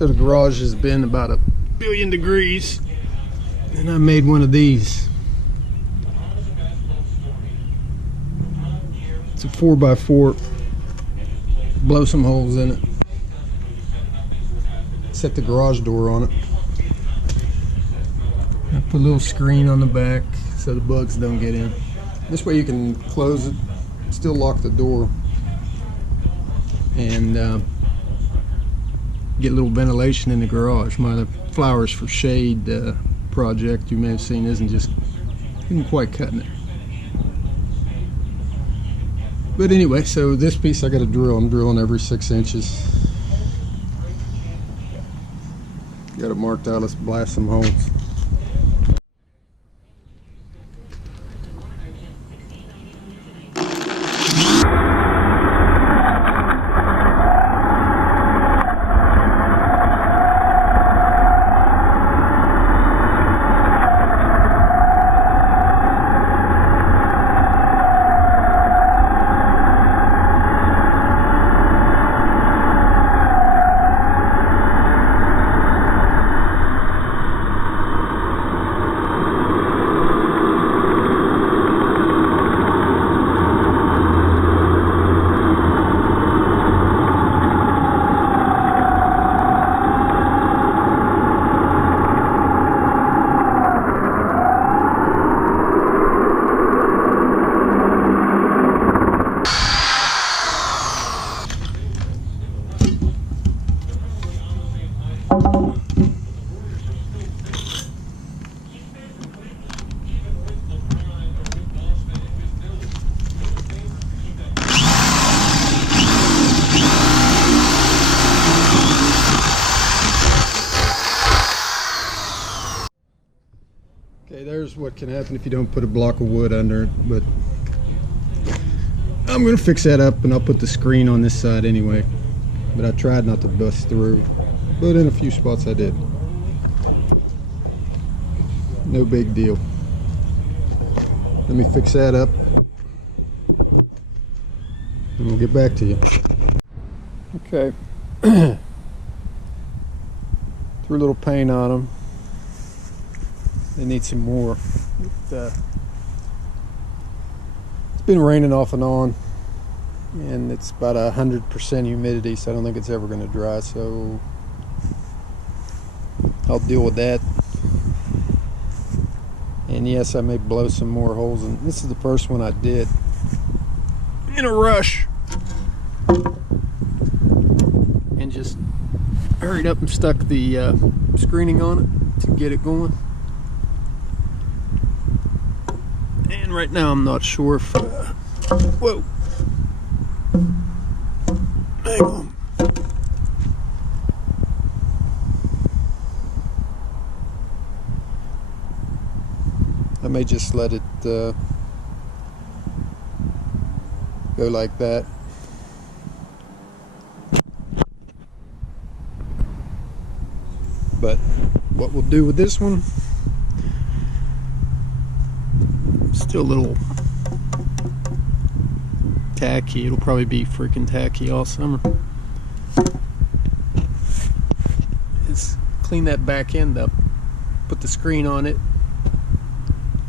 So the garage has been about 1,000,000,000 degrees, and I made one of these. It's a 4x4. Blow some holes in it. Set the garage door on it. I put a little screen on the back so the bugs don't get in. This way you can close it, still lock the door, and get a little ventilation in the garage. My flowers for shade project you may have seen isn't quite cutting it. But anyway, so this piece I got to drill. I'm drilling every 6 inches. Got it marked out. Let's blast some holes. Okay, there's what can happen if you don't put a block of wood under it, but I'm going to fix that up, and I'll put the screen on this side anyway. But I tried not to bust through, but in a few spots I did. No big deal. Let me fix that up, and we'll get back to you. Okay. Threw a little paint on them. They need some more. It's been raining off and on, and it's about 100% humidity, so I don't think it's ever going to dry, so I'll deal with that. And yes, I may blow some more holes, and this is the first one I did in a rush, and just hurried up and stuck the screening on it to get it going. And right now I'm not sure if whoa, hang on. I may just let it go like that. But what we'll do with this one, still a little tacky. It'll probably be freaking tacky all summer. Is clean that back end up, put the screen on it,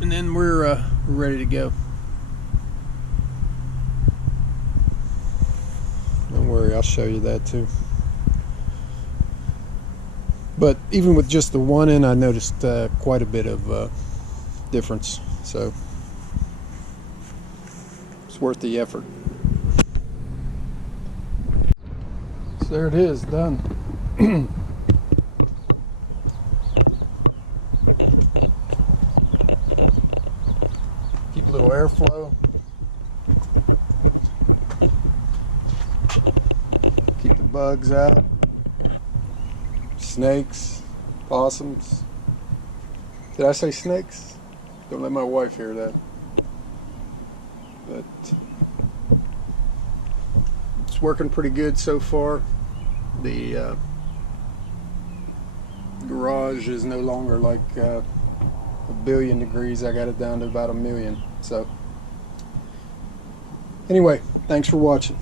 and then we're ready to go. Don't worry, I'll show you that too. But even with just the one in, I noticed quite a bit of difference. So it's worth the effort. So there it is, done. Keep a little airflow. Keep the bugs out. Snakes, possums. Did I say snakes? Don't let my wife hear that. But it's working pretty good so far. The garage is no longer like 1,000,000,000 degrees. I got it down to about 1,000,000. So anyway, thanks for watching.